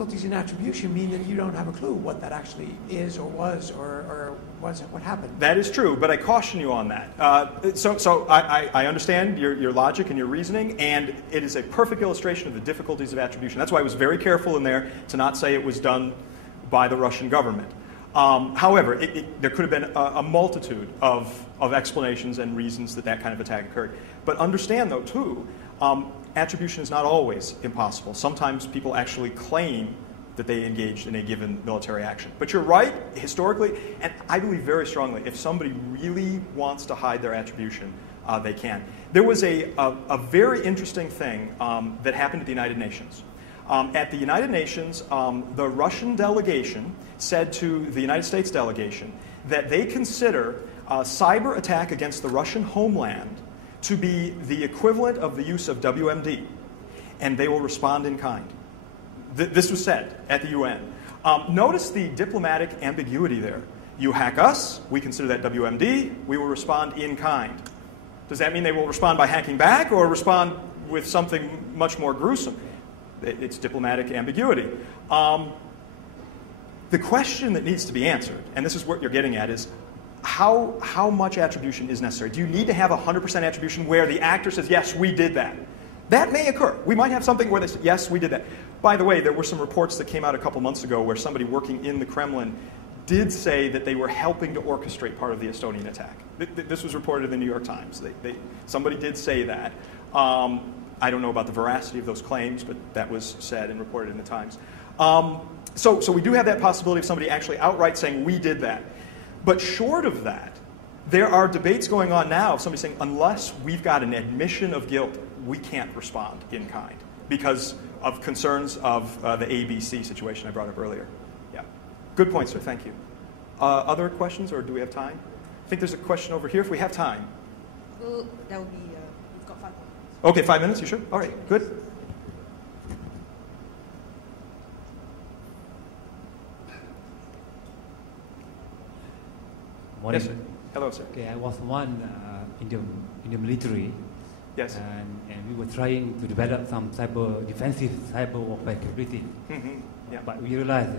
difficulties in attribution mean that you don't have a clue what that actually is or was or was what happened. That is true, but I caution you on that. So I understand your logic and your reasoning, and it is a perfect illustration of the difficulties of attribution. That's why I was very careful in there to not say it was done by the Russian government. However, there could have been a multitude of explanations and reasons that that kind of attack occurred. But understand, though, too, attribution is not always impossible. Sometimes people actually claim that they engaged in a given military action. But you're right, historically, and I believe very strongly, if somebody really wants to hide their attribution, they can. There was a very interesting thing that happened at the United Nations. At the United Nations, the Russian delegation said to the United States delegation that they consider a cyber attack against the Russian homeland to be the equivalent of the use of WMD, and they will respond in kind. This was said at the UN. Notice the diplomatic ambiguity there. You hack us, we consider that WMD, we will respond in kind. Does that mean they will respond by hacking back or respond with something much more gruesome? It's diplomatic ambiguity. The question that needs to be answered, and this is what you're getting at, is how much attribution is necessary? Do you need to have 100% attribution where the actor says, yes, we did that? That may occur. We might have something where they say, yes, we did that. By the way, there were some reports that came out a couple months ago where somebody working in the Kremlin did say that they were helping to orchestrate part of the Estonian attack. This was reported in the New York Times. Somebody did say that. I don't know about the veracity of those claims, but that was said and reported in the Times. So we do have that possibility of somebody actually outright saying, we did that. But short of that, there are debates going on now of somebody saying, unless we've got an admission of guilt, we can't respond in kind because of concerns of the ABC situation I brought up earlier. Yeah. Good point, sir. Thank you. Other questions, or do we have time? I think there's a question over here if we have time. Well, that would be, we've got 5 minutes. Okay, 5 minutes, you sure? All right, good. Morning. Yes, sir. Hello, sir. Okay, I was in the military. Yes. And we were trying to develop some defensive cyber warfare capability. Yeah. But we realized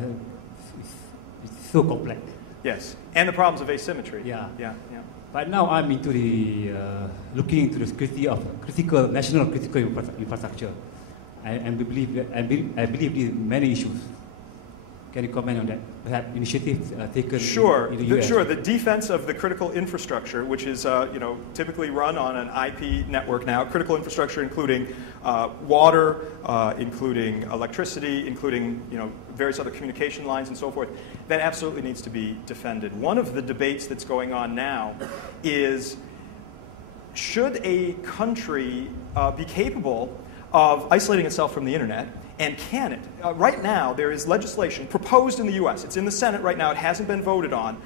it's so complex. Yes, and the problems of asymmetry. Yeah. Yeah. But now I'm into the looking into the security of national critical infrastructure. I believe there are many issues. Can you comment on that? Perhaps initiatives taken in the US? Sure. The defense of the critical infrastructure, which is typically run on an IP network now, critical infrastructure including water, including electricity, including various other communication lines and so forth, that absolutely needs to be defended. One of the debates that's going on now is, should a country be capable of isolating itself from the internet? And can it? Right now, there is legislation proposed in the US. It's in the Senate right now. It hasn't been voted on.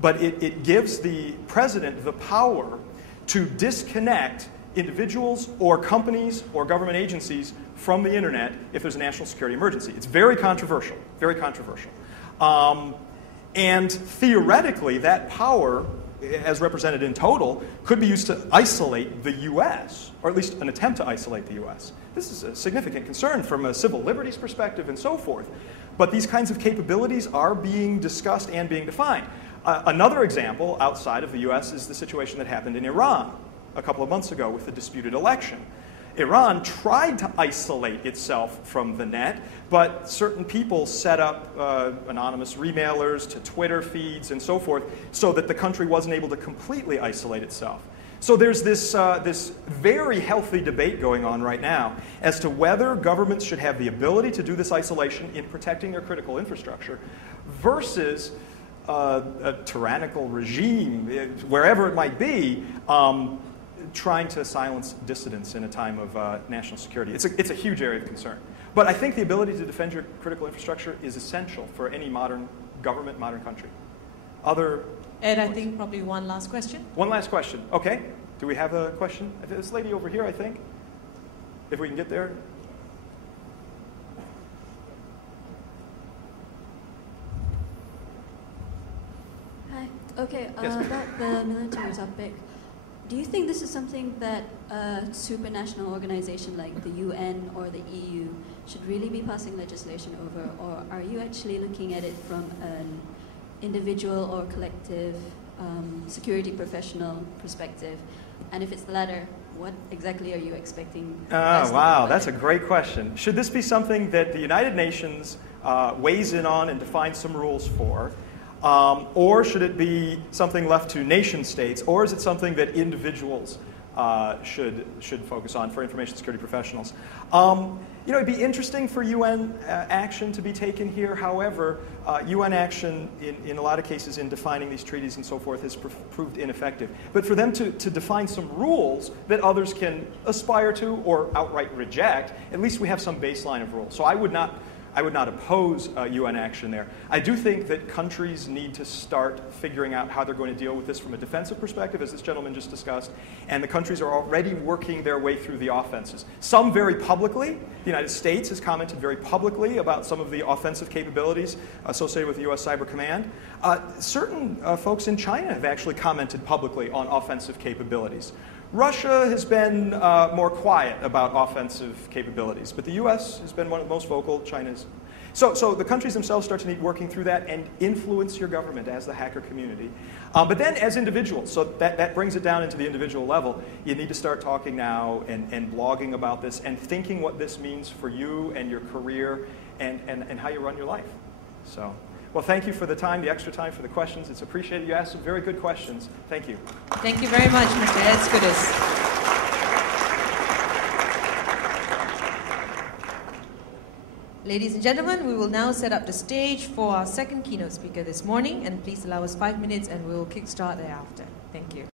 But it gives the president the power to disconnect individuals or companies or government agencies from the internet if there's a national security emergency. It's very controversial, very controversial. And theoretically, that power, as represented in total, could be used to isolate the US, or at least an attempt to isolate the US. This is a significant concern from a civil liberties perspective and so forth. But these kinds of capabilities are being discussed and being defined. Another example outside of the US is the situation that happened in Iran a couple of months ago with the disputed election. Iran tried to isolate itself from the net, but certain people set up anonymous remailers to Twitter feeds and so forth so that the country wasn't able to completely isolate itself. So there's this very healthy debate going on right now as to whether governments should have the ability to do this isolation in protecting their critical infrastructure versus a tyrannical regime, wherever it might be, trying to silence dissidents in a time of national security. It's a huge area of concern. But I think the ability to defend your critical infrastructure is essential for any modern government, modern country. Other Ed, I think probably one last question. One last question. Okay. Do we have a question? This lady over here, I think. If we can get there. Hi. Okay, yes, about the military topic. Do you think this is something that a supranational organization like the UN or the EU should really be passing legislation over, or are you actually looking at it from an individual or collective security professional perspective? And if it's the latter, what exactly are you expecting? Wow, that's a great question. Should this be something that the United Nations weighs in on and defines some rules for? Or should it be something left to nation states? Or is it something that individuals should focus on for information security professionals? It'd be interesting for UN action to be taken here. However, UN action in a lot of cases in defining these treaties and so forth has proved ineffective. But for them to define some rules that others can aspire to or outright reject, at least we have some baseline of rules. So I would not oppose UN action there. I do think that countries need to start figuring out how they're going to deal with this from a defensive perspective, as this gentleman just discussed, and the countries are already working their way through the offenses. Some very publicly. The United States has commented very publicly about some of the offensive capabilities associated with the U.S. Cyber Command. Certain folks in China have actually commented publicly on offensive capabilities. Russia has been more quiet about offensive capabilities, but the U.S. has been one of the most vocal. China's. So the countries themselves start to need working through that and influence your government as the hacker community. But then as individuals, so that brings it down into the individual level, you need to start talking now and blogging about this and thinking what this means for you and your career and how you run your life. So. Well, thank you for the time, the extra time for the questions. It's appreciated. You asked some very good questions. Thank you. Thank you very much, Mr. Ed Skoudis. Ladies and gentlemen, we will now set up the stage for our second keynote speaker this morning, and please allow us 5 minutes and we will kickstart thereafter. Thank you.